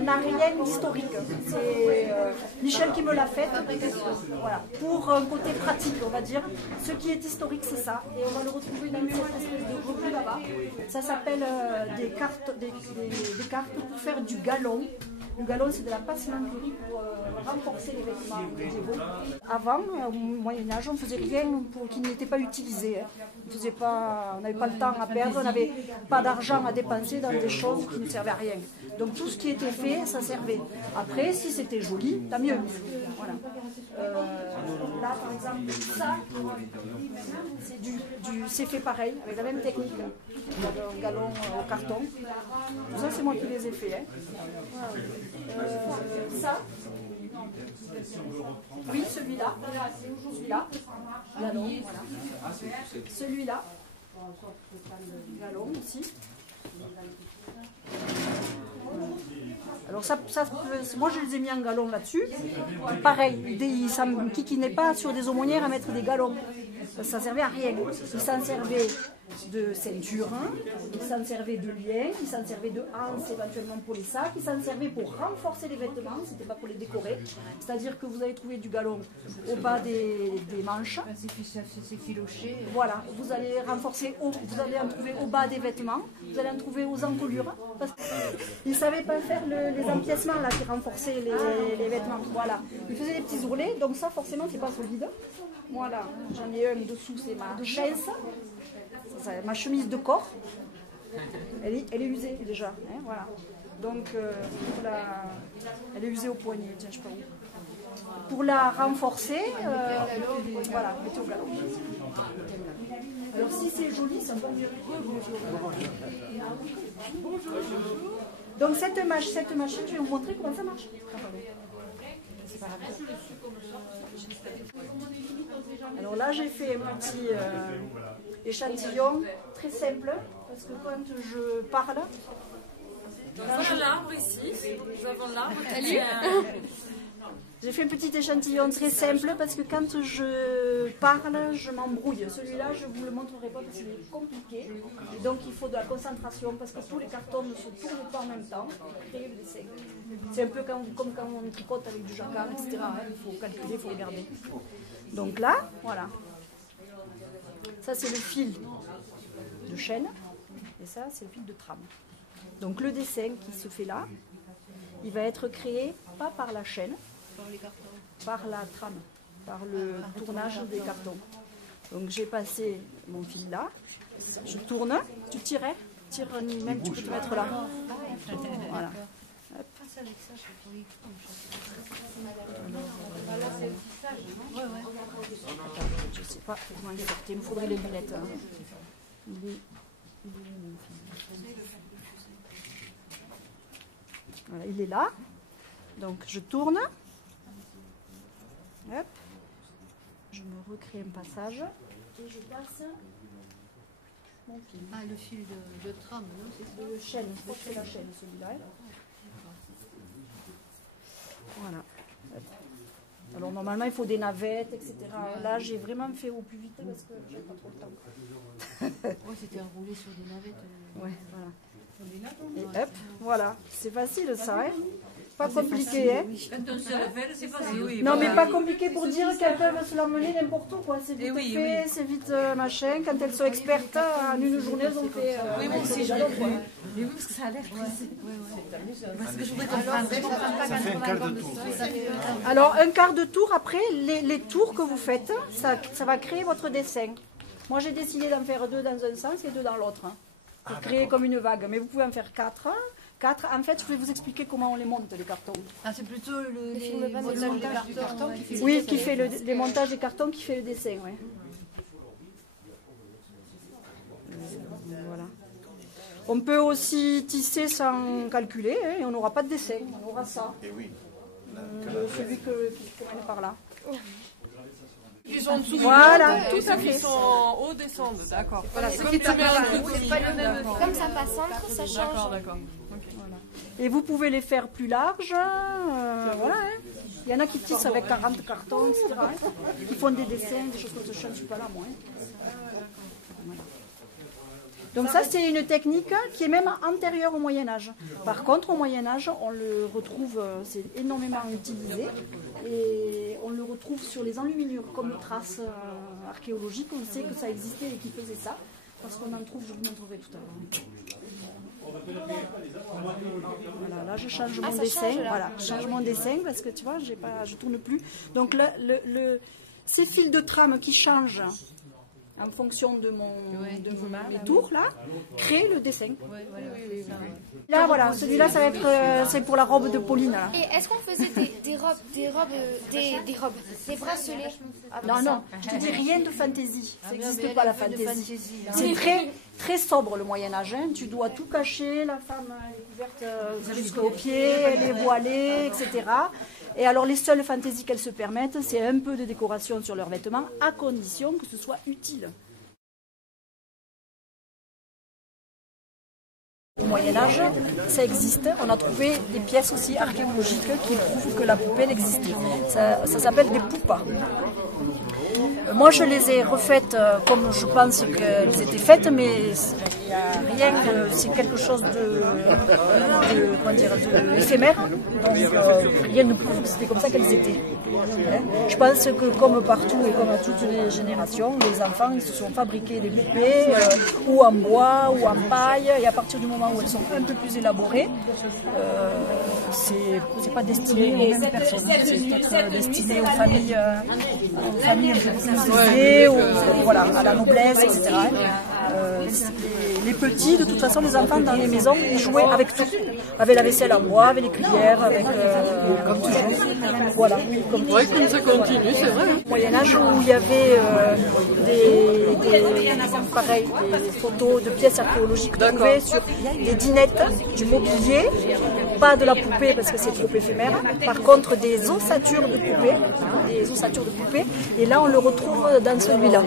elle n'a rien d'historique. C'est Michel qui me l'a faite. Voilà. Pour un côté pratique, on va dire. Ce qui est historique, c'est ça. Et on va le retrouver dans cette espèce de revue là-bas. Ça s'appelle des cartes pour faire du galon. Le galon, c'est de la passementerie pour renforcer les vêtements médiévaux. Avant, au Moyen-Âge, on ne faisait rien pour qui n'était pas utilisé. On n'avait pas le temps à perdre, on n'avait pas d'argent à dépenser dans des choses qui ne servaient à rien. Donc tout ce qui était fait, ça servait. Après, si c'était joli, tant mieux. Voilà. Là, par exemple, ça, c'est fait pareil, avec la même technique. Un galon au carton. Ça, c'est moi qui les ai fait. Ça, oui, celui-là, galon, voilà. Celui-là, galon aussi. Alors ça, moi je les ai mis en galon là-dessus. Pareil, ça ne kikinait pas sur des aumônières à mettre des galons. Ça ne servait à rien. Ils s'en servaient de ceinture, ils s'en servaient de liens, ils s'en servaient de anses éventuellement pour les sacs, ils s'en servaient pour renforcer les vêtements, c'était pas pour les décorer. C'est-à-dire que vous allez trouver du galon au bas des manches. C'est filoché. Voilà, vous allez renforcer, vous allez en trouver au bas des vêtements, vous allez en trouver aux encolures. Parce qu'ils ne savaient pas faire les empiècements là, qui renforçaient les vêtements. Voilà, ils faisaient des petits ourlets, donc ça forcément c'est pas solide. Voilà, j'en ai un dessous, c'est ma chaise. Ma chemise de corps, elle est usée déjà. Hein, voilà. Donc, elle est usée au poignet. Tiens, je sais pas où. Pour la renforcer, voilà, mettez au galon. Alors, si c'est joli, ça va mieux. Bonjour. Donc, cette machine, je vais vous montrer comment ça marche. Alors là, j'ai fait un petit échantillon très simple, parce que quand je parle... Voilà l'arbre ici, nous avons l'arbre. J'ai fait un petit échantillon très simple, parce que quand je parle, je m'embrouille. Celui-là, je ne vous le montrerai pas parce qu'il est compliqué. Et donc, il faut de la concentration, parce que tous les cartons ne se tournent pas en même temps pour créer le dessin. C'est un peu comme quand on tricote avec du jacquard, etc. Il faut calculer, il faut regarder. Donc là, voilà. Ça, c'est le fil de chaîne. Et ça, c'est le fil de trame. Donc le dessin qui se fait là, il va être créé pas par la chaîne, par la trame, par le tournage des cartons. Donc j'ai passé mon fil là, je tourne, tu tires même, tu peux te mettre là. Voilà. Hop. Je ne sais pas comment il est sorti, il me faudrait les lunettes. Voilà, il est là. Donc je tourne. Hop. Je me recrée un passage et je passe mon fil. Ah, le fil de trame, non? C'est de chaîne, je crois que c'est la chaîne celui-là. Voilà. Hop. Alors normalement il faut des navettes, etc. Là j'ai vraiment fait au plus vite parce que j'ai pas trop le temps. Oui, c'était enroulé sur des navettes. Ouais, voilà. Et hop, voilà. C'est facile ça, hein? Pas compliqué, hein? Quand on se révèle, c'est facile. Non, mais pas compliqué pour dire qu'elles peuvent se l'emmener n'importe où, quoi. C'est vite fait, c'est vite machin. Quand elles sont expertes, en une journée, elles ont fait. Oui, moi aussi, j'ai vu. Mais oui, parce que ça a l'air précis. Parce que je voudrais comprendre. Ça fait un quart de tour. Alors, un quart de tour, après, les tours que vous faites, ça va créer votre dessin. Moi, j'ai décidé d'en faire 2 dans un sens et 2 dans l'autre. Pour créer comme une vague. Mais vous pouvez en faire 4. En fait, je vais vous expliquer comment on les monte, les cartons. Ah, c'est plutôt le montage du carton qui fait oui, qui fait les montages des cartons, qui fait le dessin. Ouais. Voilà. On peut aussi tisser sans calculer, hein, et on n'aura pas de dessin. On aura ça. Et oui. Celui qui commence par là. Ils sont en dessous. Voilà, tout à fait. Ils sont en haut, descendent, d'accord. Voilà, c'est comme tu mets un truc Comme ça passe entre, ça change. D'accord. Et vous pouvez les faire plus larges. Voilà, hein. Il y en a qui tissent avec 40 cartons, etc. Qui font des dessins, des choses comme ça. Je ne suis pas là, moi. Hein. Voilà. Donc ça, c'est une technique qui est même antérieure au Moyen-Âge. Par contre, au Moyen-Âge, on le retrouve, c'est énormément utilisé, et on le retrouve sur les enluminures comme trace archéologique. On sait que ça existait et qu'ils faisaient ça, parce qu'on en trouve, je vous montrerai tout à l'heure. Voilà, là je change mon dessin. Voilà, je change mon dessin parce que tu vois, je tourne plus. Donc là, ces fils de trame qui changent en fonction de mes tours, là, crée le dessin. Là, voilà, celui-là, ça va être, c'est pour la robe de Pauline. Là. Et est-ce qu'on faisait des bracelets? Non, je te dis rien de fantaisie. Ça n'existe pas la fantaisie. C'est très sobre le Moyen-Âge. Hein. Tu dois tout cacher, la femme est couverte jusqu'aux pieds, elle est voilée, etc. Et alors les seules fantaisies qu'elles se permettent, c'est un peu de décoration sur leurs vêtements, à condition que ce soit utile. Au Moyen-Âge, ça existe. On a trouvé des pièces aussi archéologiques qui prouvent que la poupée existait. Ça s'appelle des poupas. Moi, je les ai refaites comme je pense qu'elles étaient faites, mais il n'y a rien, c'est quelque chose d'éphémère. Donc, rien ne prouve que c'était comme ça qu'elles étaient. Je pense que comme partout et comme à toutes les générations, les enfants ils se sont fabriqués des poupées ou en bois ou en paille, et à partir du moment où elles sont un peu plus élaborées, c'est pas destiné aux mêmes personnes, c'est peut-être destiné aux familles un peu plus aisées, voilà, à la noblesse, etc. Les petits, de toute façon, les enfants dans les maisons, ils jouaient avec tout. Avec la vaisselle en bois, avec les cuillères, avec... comme toujours. Voilà. Comme ça continue, c'est vrai. Au Moyen-Âge, où il y avait des photos de pièces archéologiques trouvées sur des dinettes, du mobilier, pas de la poupée parce que c'est trop éphémère. Par contre, des ossatures de poupées, et là, on le retrouve dans celui-là.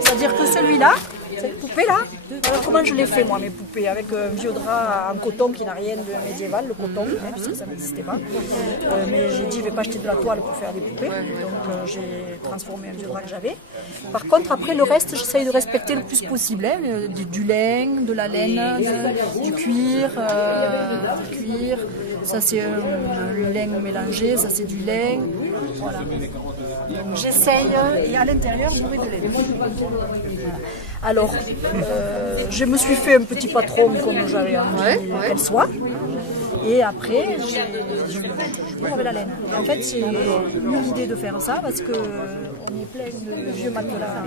C'est-à-dire que celui-là, cette poupée-là, alors comment je l'ai fait moi mes poupées? Avec un vieux drap en coton qui n'a rien de médiéval, le coton, puisque ça n'existait pas. Mais j'ai dit je ne vais pas acheter de la toile pour faire des poupées, donc j'ai transformé un vieux drap que j'avais. Par contre après le reste j'essaye de respecter le plus possible, hein, du lin, de la laine, du cuir, ça c'est un lin mélangé, ça c'est du lin, voilà. Donc j'essaye, et à l'intérieur je mets de laine. Alors, je me suis fait un petit patron comme j'avais envie qu'elle soit. Et après, je cours avec la laine. En fait, j'ai eu l'idée de faire ça parce qu'on est plein de vieux matelas.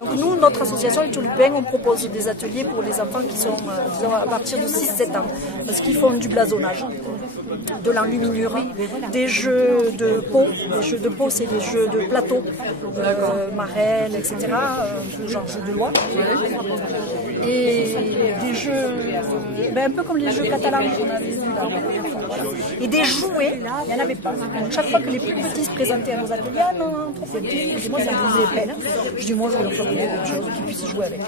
Donc nous, notre association Les Tulipins, on propose des ateliers pour les enfants qui sont disons, à partir de 6-7 ans. Parce qu'ils font du blasonnage, de l'enluminure, des jeux de peau. Les jeux de peau, c'est des jeux de plateau, marelle, etc. Genre jeux de loi. Et des jeux, un peu comme les jeux catalans qu'on avait vus la première fois. Voilà. Et des jouets, il n'y en avait pas. Donc, chaque fois que les plus petits se présentaient à nos ateliers, non, trop petit, moi ça me faisait peine. Je dis, moi je vais leur fabriquer quelque chose qu'ils puissent jouer avec.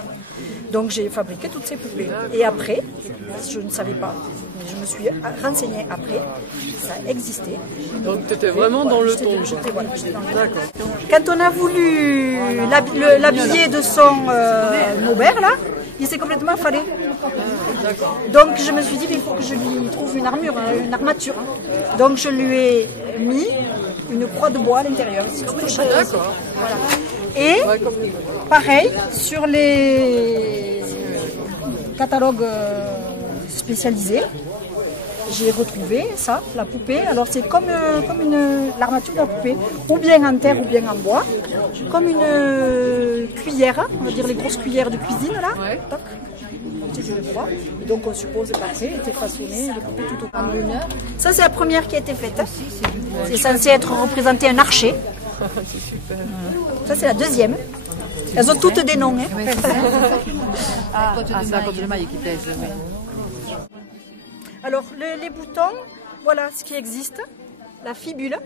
Donc j'ai fabriqué toutes ces poupées. Et après, je ne savais pas, mais je me suis renseignée après, ça existait. Donc tu étais vraiment dans le ton. Quand on a voulu l'habiller de son Maubert, là, il s'est complètement affalé. Donc je me suis dit, il faut que je lui trouve une armure, une armature. Donc je lui ai mis une croix de bois à l'intérieur. Voilà. Et pareil, sur les catalogues spécialisés, j'ai retrouvé ça, la poupée. Alors c'est comme l'armature de la poupée, ou bien en terre ou bien en bois, comme une cuillère, on va dire les grosses cuillères de cuisine là. Toc. Et donc on suppose qu'après était façonné les poupées tout au long. Ça c'est la première qui a été faite. C'est censé être représenté un archer. Ça c'est la deuxième. Elles ont toutes des noms. Hein. Alors les boutons, voilà ce qui existe. La fibule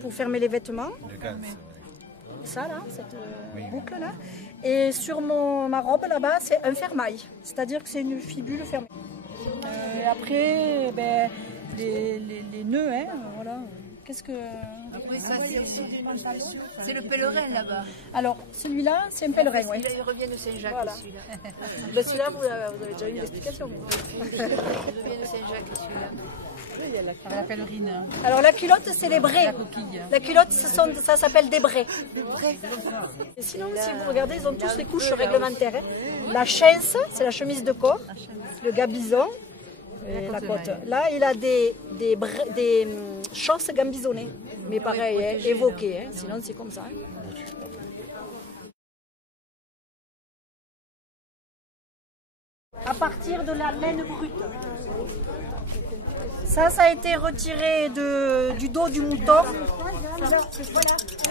pour fermer les vêtements. Ça là, cette boucle là. Et sur ma robe là-bas, c'est un fermail, c'est-à-dire que c'est une fibule fermée. Après, les nœuds, hein, voilà. Qu'est-ce que... Oui, ça, c'est le pèlerin là-bas. Alors, celui-là, c'est un pèlerin, oui. Il revient de Saint-Jacques, Voilà. celui-là. Celui-là, vous avez déjà eu l'explication. Il revient de Saint-Jacques, celui-là. La pèlerine, Alors, la culotte, c'est les braies. la coquille. La culotte, ça s'appelle des braies. Et sinon, si vous regardez, ils ont tous les couches réglementaires. Hein. La chaise, c'est la chemise de corps. Le gabison. Et la côte. Là, il a des chausses gambisonnées. Mais pareil, hein, évoquées. Hein. Sinon, c'est comme ça. Hein. À partir de la laine brute. Ça a été retiré du dos du mouton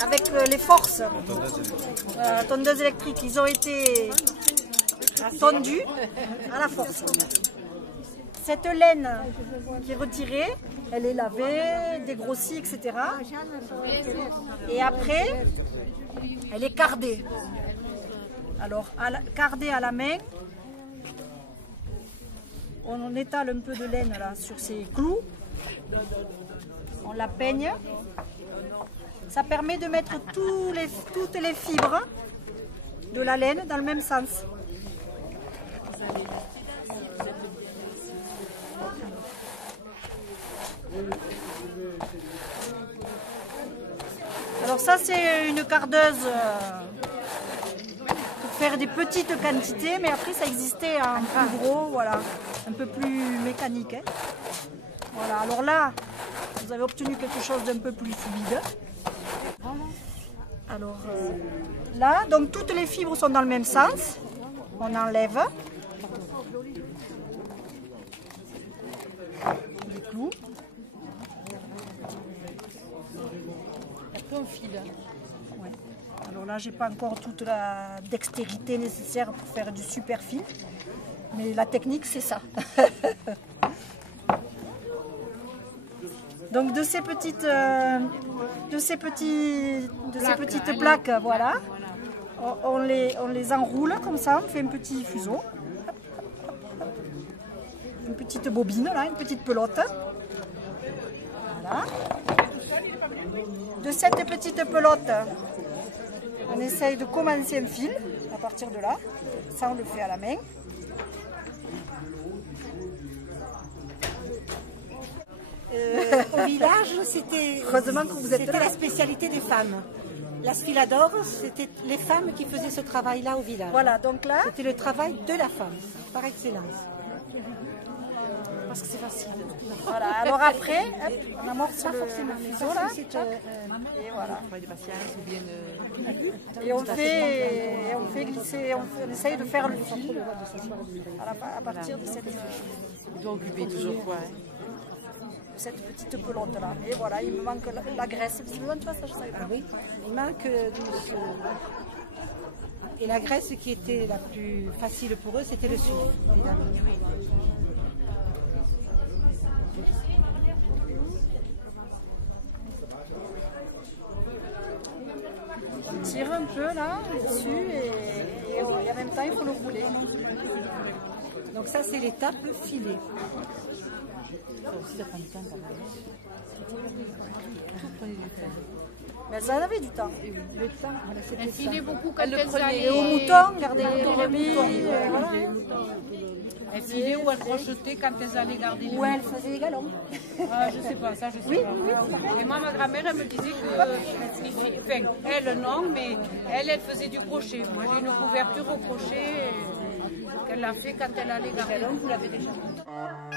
avec les forces. La tondeuse électrique, ils ont été tondus à la force. Cette laine qui est retirée, elle est lavée, dégrossie, etc. Et après, elle est cardée. Alors, cardée à la main, on étale un peu de laine là sur ces clous, on la peigne. Ça permet de mettre toutes les fibres de la laine dans le même sens. Alors ça, c'est une cardeuse pour faire des petites quantités, mais après ça existait en plus gros, voilà, un peu plus mécanique. Hein. Voilà, alors là, vous avez obtenu quelque chose d'un peu plus fluide. Alors là, donc toutes les fibres sont dans le même sens. On enlève les clous. Après on file. Ouais. Alors là, j'ai pas encore toute la dextérité nécessaire pour faire du super fil, mais la technique, c'est ça. Donc de ces petites plaques, voilà, on les enroule comme ça, on fait un petit fuseau, une petite bobine là, une petite pelote. Voilà. De cette petite pelote, on essaye de commencer un fil à partir de là. Ça, on le fait à la main. Au village, c'était Heureusement que vous êtes là. la spécialité des femmes. La sfilador, c'était les femmes qui faisaient ce travail-là au village. Voilà, donc là, C'était le travail de la femme, par excellence. parce que c'est facile. Voilà, alors après, hop, on amorce le fuseau là. Et voilà. Et on fait glisser, on essaye de faire le fil à partir de cette Il doit occuper toujours quoi. cette petite pelote là. Et voilà, il me manque la graisse. Tu me donnes ça, je savais pas. Ah oui, il manque Et la graisse qui était la plus facile pour eux, c'était le sucre, évidemment. On tire un peu là, dessus, et en même temps, il faut le rouler. Donc ça, c'est l'étape filée. Mais ça avait du temps. Elle filait beaucoup quand elle Et au mouton, regardez les brebis. Voilà. Elle filait ou elle crochetait quand elles allaient garder les Ou elle faisait des galons. Ah, je sais pas, ça je sais pas. Et moi, ma grand-mère, elle me disait que, enfin, elle non, mais elle faisait du crochet. Moi, j'ai une couverture au crochet qu'elle a fait quand elle allait garder. Vous l'avez déjà fait.